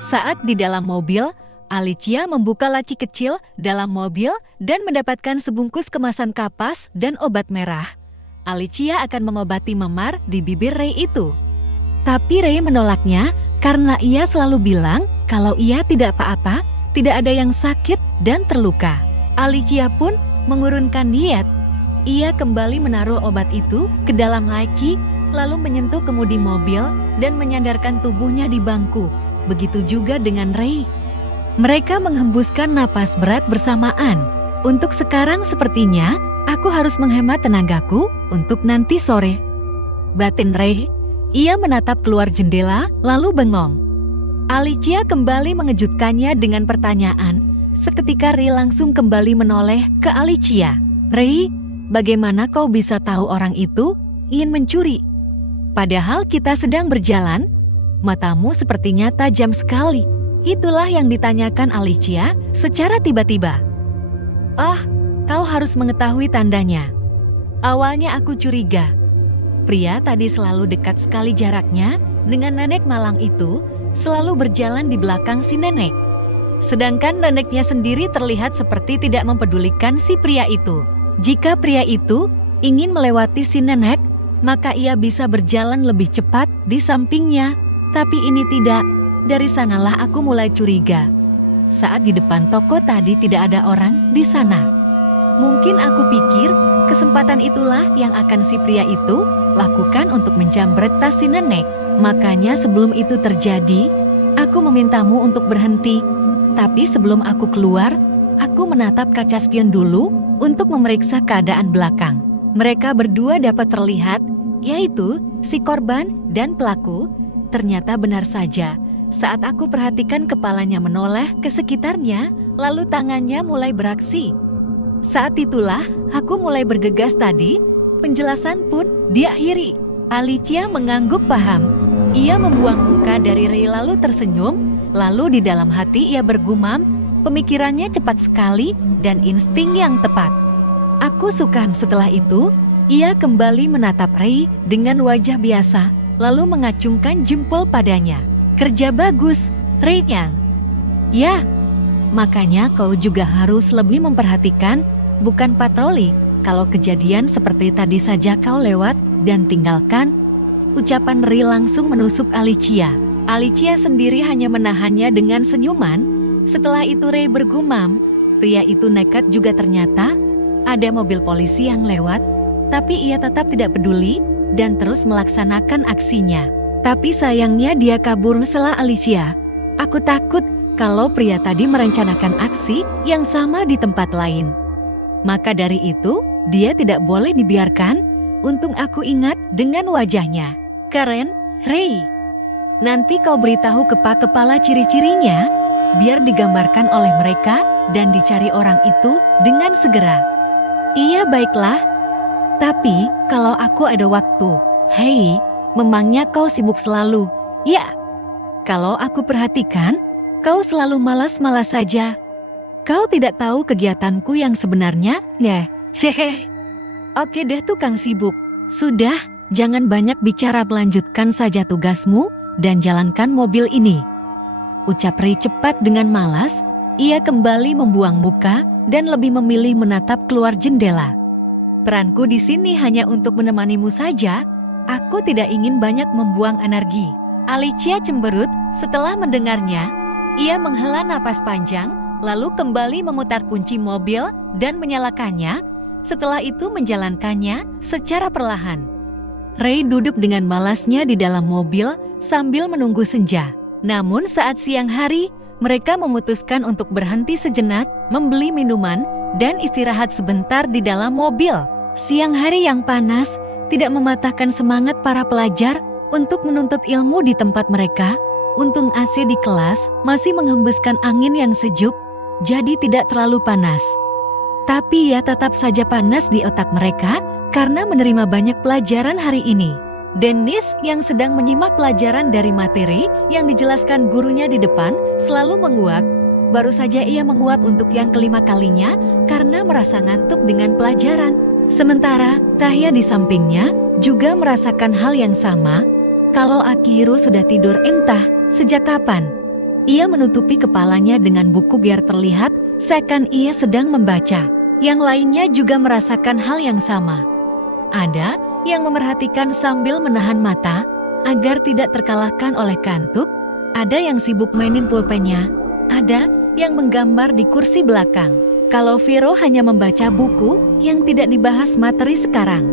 Saat di dalam mobil, Alicia membuka laci kecil dalam mobil dan mendapatkan sebungkus kemasan kapas dan obat merah. Alicia akan mengobati memar di bibir Ray itu. Tapi Ray menolaknya karena ia selalu bilang kalau ia tidak apa-apa, tidak ada yang sakit dan terluka. Alicia pun mengurungkan niat. Ia kembali menaruh obat itu ke dalam laci, lalu menyentuh kemudi mobil dan menyandarkan tubuhnya di bangku. Begitu juga dengan Ray. Mereka menghembuskan napas berat bersamaan. Untuk sekarang sepertinya, aku harus menghemat tenagaku untuk nanti sore. Batin Ray. Ia menatap keluar jendela, lalu bengong. Alicia kembali mengejutkannya dengan pertanyaan. Seketika Ray langsung kembali menoleh ke Alicia. Ray, bagaimana kau bisa tahu orang itu ingin mencuri? Padahal kita sedang berjalan, matamu sepertinya tajam sekali. Itulah yang ditanyakan Alicia secara tiba-tiba. Oh, kau harus mengetahui tandanya. Awalnya aku curiga. Pria tadi selalu dekat sekali jaraknya dengan nenek malang itu, selalu berjalan di belakang si nenek. Sedangkan neneknya sendiri terlihat seperti tidak mempedulikan si pria itu. Jika pria itu ingin melewati si nenek, maka ia bisa berjalan lebih cepat di sampingnya. Tapi ini tidak. Dari sanalah aku mulai curiga. Saat di depan toko tadi tidak ada orang di sana. Mungkin aku pikir kesempatan itulah yang akan si pria itu lakukan untuk menjamret tas si nenek. Makanya sebelum itu terjadi, aku memintamu untuk berhenti. Tapi sebelum aku keluar, aku menatap kaca spion dulu untuk memeriksa keadaan belakang. Mereka berdua dapat terlihat, yaitu si korban dan pelaku. Ternyata benar saja, saat aku perhatikan kepalanya menoleh ke sekitarnya, lalu tangannya mulai beraksi. Saat itulah aku mulai bergegas tadi, penjelasan pun diakhiri. Alicia mengangguk paham. Ia membuang muka dari Ray lalu tersenyum, lalu di dalam hati ia bergumam, pemikirannya cepat sekali dan insting yang tepat. Aku suka. Setelah itu, ia kembali menatap Ray dengan wajah biasa, lalu mengacungkan jempol padanya. Kerja bagus, Ray Yang. Ya, makanya kau juga harus lebih memperhatikan, bukan patroli. Kalau kejadian seperti tadi saja kau lewat dan tinggalkan, ucapan Ray langsung menusuk Alicia. Alicia sendiri hanya menahannya dengan senyuman. Setelah itu Ray bergumam, pria itu nekat juga ternyata. Ada mobil polisi yang lewat, tapi ia tetap tidak peduli dan terus melaksanakan aksinya. Tapi sayangnya dia kabur setelah Alicia. Aku takut kalau pria tadi merencanakan aksi yang sama di tempat lain. Maka dari itu, dia tidak boleh dibiarkan. Untung aku ingat dengan wajahnya. Keren, Ray. Nanti kau beritahu ke Pak Kepala ciri-cirinya, biar digambarkan oleh mereka dan dicari orang itu dengan segera. Iya, baiklah. Tapi kalau aku ada waktu. Hei, memangnya kau sibuk selalu? Ya. Kalau aku perhatikan, kau selalu malas-malas saja. Kau tidak tahu kegiatanku yang sebenarnya? Ya, hehe. Oke deh tukang sibuk. Sudah, jangan banyak bicara, melanjutkan saja tugasmu dan jalankan mobil ini. Ucap Ray cepat dengan malas. Ia kembali membuang muka dan lebih memilih menatap keluar jendela. Peranku di sini hanya untuk menemanimu saja. Aku tidak ingin banyak membuang energi. Alicia cemberut setelah mendengarnya. Ia menghela napas panjang, lalu kembali memutar kunci mobil dan menyalakannya. Setelah itu menjalankannya secara perlahan. Ray duduk dengan malasnya di dalam mobil sambil menunggu senja. Namun saat siang hari, mereka memutuskan untuk berhenti sejenak, membeli minuman, dan istirahat sebentar di dalam mobil. Siang hari yang panas tidak mematahkan semangat para pelajar untuk menuntut ilmu di tempat mereka. Untung AC di kelas masih menghembuskan angin yang sejuk, jadi tidak terlalu panas. Tapi ya tetap saja panas di otak mereka karena menerima banyak pelajaran hari ini. Dennis yang sedang menyimak pelajaran dari materi yang dijelaskan gurunya di depan selalu menguap. Baru saja ia menguap untuk yang kelima kalinya karena merasa ngantuk dengan pelajaran. Sementara Tahya di sampingnya juga merasakan hal yang sama. Kalau Akihiro sudah tidur entah sejak kapan. Ia menutupi kepalanya dengan buku biar terlihat seakan ia sedang membaca. Yang lainnya juga merasakan hal yang sama. Ada yang memerhatikan sambil menahan mata agar tidak terkalahkan oleh kantuk. Ada yang sibuk mainin pulpennya. Ada yang menggambar di kursi belakang. Kalau Vero hanya membaca buku yang tidak dibahas materi sekarang.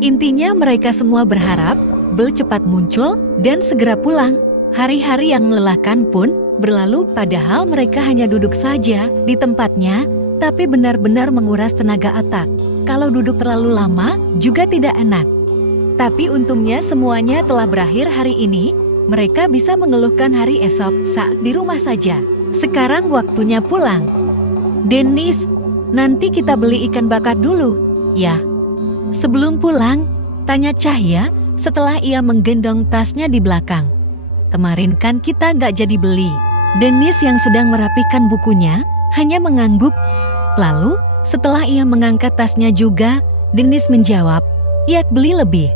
Intinya mereka semua berharap Bel cepat muncul dan segera pulang. Hari-hari yang melelahkan pun berlalu padahal mereka hanya duduk saja di tempatnya, tapi benar-benar menguras tenaga otak. Kalau duduk terlalu lama juga tidak enak. Tapi untungnya semuanya telah berakhir hari ini, mereka bisa mengeluhkan hari esok saat di rumah saja. Sekarang waktunya pulang. Dennis, nanti kita beli ikan bakar dulu, ya. Sebelum pulang, tanya Cahya setelah ia menggendong tasnya di belakang. Kemarin kan kita gak jadi beli. Dennis yang sedang merapikan bukunya hanya mengangguk. Lalu setelah ia mengangkat tasnya juga, Dennis menjawab, ya beli lebih.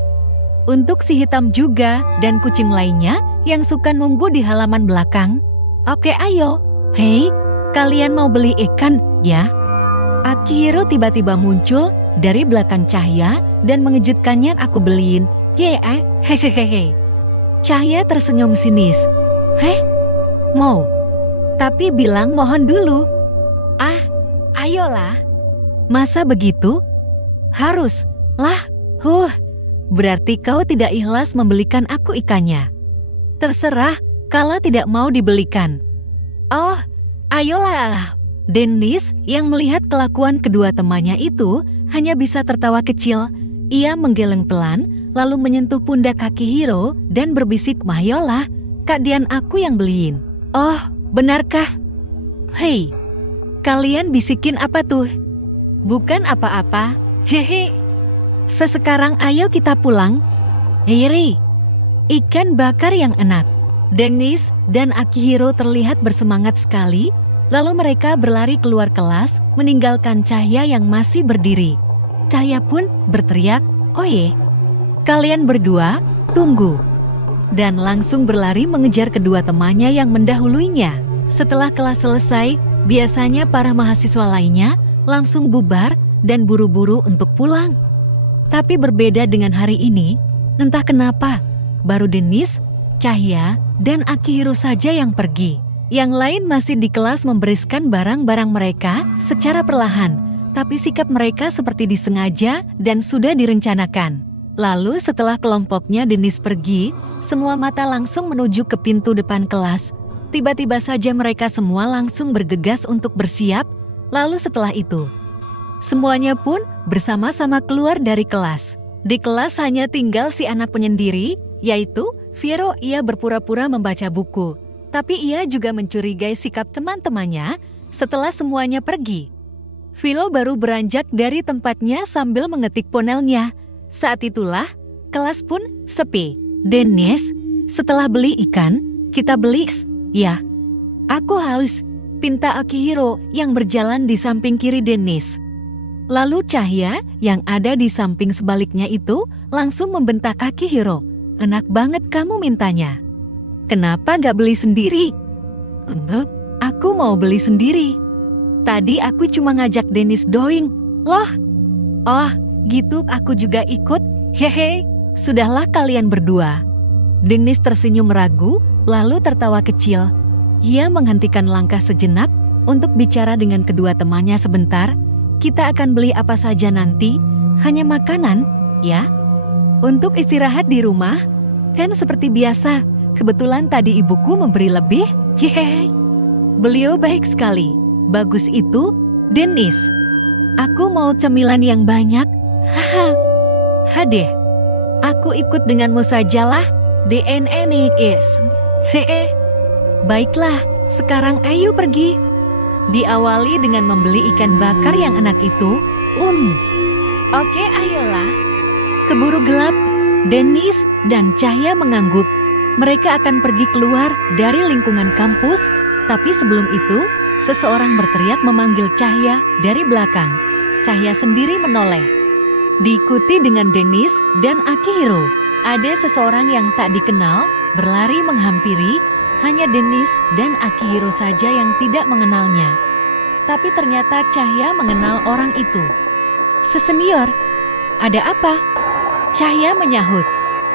Untuk si hitam juga dan kucing lainnya yang suka nunggu di halaman belakang. Oke ayo, hei kalian mau beli ikan ya? Akihiro tiba-tiba muncul dari belakang Cahya dan mengejutkannya. Aku beliin. Hehehe. Cahya tersenyum sinis. Mau? Tapi bilang mohon dulu. Ayolah. Masa begitu? Harus lah. Berarti kau tidak ikhlas membelikan aku ikannya. Terserah kalau tidak mau dibelikan. Oh, ayolah. Dennis yang melihat kelakuan kedua temannya itu hanya bisa tertawa kecil. Ia menggeleng pelan, lalu menyentuh pundak Akihiro dan berbisik, "Mayolah, Kak Dian aku yang beliin." Oh, benarkah? Hei, kalian bisikin apa tuh? Bukan apa-apa, hehe. Sekarang ayo kita pulang. Hei, ikan bakar yang enak. Dennis dan Akihiro terlihat bersemangat sekali, lalu mereka berlari keluar kelas, meninggalkan Cahya yang masih berdiri. Cahya pun berteriak, "Oye, kalian berdua, tunggu." Dan langsung berlari mengejar kedua temannya yang mendahuluinya. Setelah kelas selesai, biasanya para mahasiswa lainnya langsung bubar dan buru-buru untuk pulang. Tapi berbeda dengan hari ini, entah kenapa, baru Dennis, Cahya, dan Akihiro saja yang pergi. Yang lain masih di kelas membereskan barang-barang mereka secara perlahan, tapi sikap mereka seperti disengaja dan sudah direncanakan. Lalu setelah kelompoknya Dennis pergi, semua mata langsung menuju ke pintu depan kelas. Tiba-tiba saja mereka semua langsung bergegas untuk bersiap, lalu setelah itu, semuanya pun bersama-sama keluar dari kelas. Di kelas hanya tinggal si anak penyendiri, yaitu Vero. Ia berpura-pura membaca buku, tapi ia juga mencurigai sikap teman-temannya setelah semuanya pergi. Velo baru beranjak dari tempatnya sambil mengetik ponelnya. Saat itulah, kelas pun sepi. Dennis, setelah beli ikan, kita beli ya. Aku haus, pinta Akihiro yang berjalan di samping kiri Dennis. Lalu Cahya yang ada di samping sebaliknya itu langsung membentak Akihiro. Enak banget kamu mintanya. Kenapa gak beli sendiri? Enggak, aku mau beli sendiri. Tadi aku cuma ngajak Dennis doing. Loh? Oh, gitu aku juga ikut. Hehe, sudahlah kalian berdua. Dennis tersenyum ragu, lalu tertawa kecil. Ia menghentikan langkah sejenak untuk bicara dengan kedua temannya sebentar. Kita akan beli apa saja nanti, hanya makanan, ya? Untuk istirahat di rumah, kan seperti biasa. Kebetulan tadi ibuku memberi lebih. Hehehe. Beliau baik sekali. Bagus itu, Dennis. Aku mau cemilan yang banyak. Haha. Hadeh. Aku ikut denganmu sajalah. DNNIS. Hehe. Baiklah, sekarang ayo pergi. Diawali dengan membeli ikan bakar yang enak itu. Oke, ayolah. Keburu gelap, Dennis dan Cahya mengangguk. Mereka akan pergi keluar dari lingkungan kampus, tapi sebelum itu, seseorang berteriak memanggil Cahya dari belakang. Cahya sendiri menoleh. Diikuti dengan Dennis dan Akihiro, ada seseorang yang tak dikenal berlari menghampiri. Hanya Denis dan Akihiro saja yang tidak mengenalnya. Tapi ternyata Cahya mengenal orang itu. "Sesenior, ada apa?" Cahya menyahut.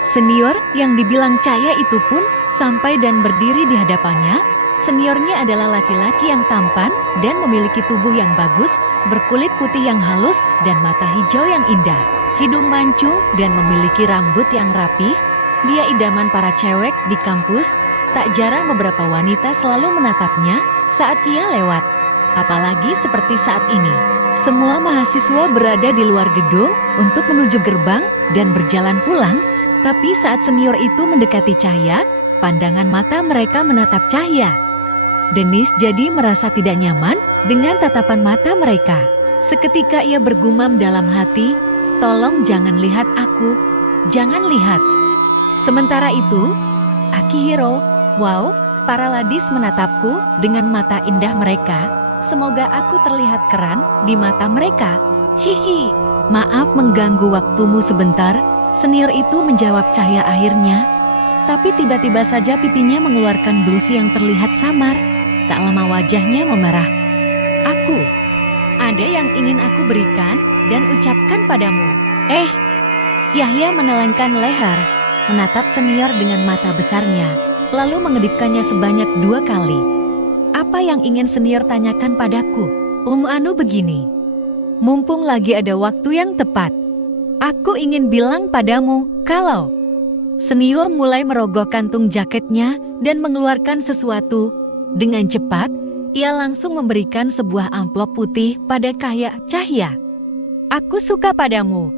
Senior yang dibilang Cahya itu pun sampai dan berdiri di hadapannya. Seniornya adalah laki-laki yang tampan dan memiliki tubuh yang bagus, berkulit putih yang halus dan mata hijau yang indah. Hidung mancung dan memiliki rambut yang rapi. Dia idaman para cewek di kampus. Tak jarang beberapa wanita selalu menatapnya saat ia lewat. Apalagi seperti saat ini. Semua mahasiswa berada di luar gedung untuk menuju gerbang dan berjalan pulang. Tapi saat senior itu mendekati Cahya, pandangan mata mereka menatap Cahya. Denis jadi merasa tidak nyaman dengan tatapan mata mereka. Seketika ia bergumam dalam hati, "Tolong jangan lihat aku, jangan lihat." Sementara itu, Akihiro, "Wow, para ladis menatapku dengan mata indah mereka. Semoga aku terlihat keren di mata mereka. Hihi, maaf mengganggu waktumu sebentar." Senior itu menjawab Cahya akhirnya. Tapi tiba-tiba saja pipinya mengeluarkan blusi yang terlihat samar. Tak lama wajahnya memerah. "Aku, ada yang ingin aku berikan dan ucapkan padamu." Yahya menelengkan leher, menatap senior dengan mata besarnya, lalu mengedipkannya sebanyak 2 kali. "Apa yang ingin senior tanyakan padaku?" Anu begini. Mumpung lagi ada waktu yang tepat. Aku ingin bilang padamu, kalau..." Senior mulai merogoh kantung jaketnya dan mengeluarkan sesuatu. Dengan cepat, ia langsung memberikan sebuah amplop putih pada Cahya. "Aku suka padamu.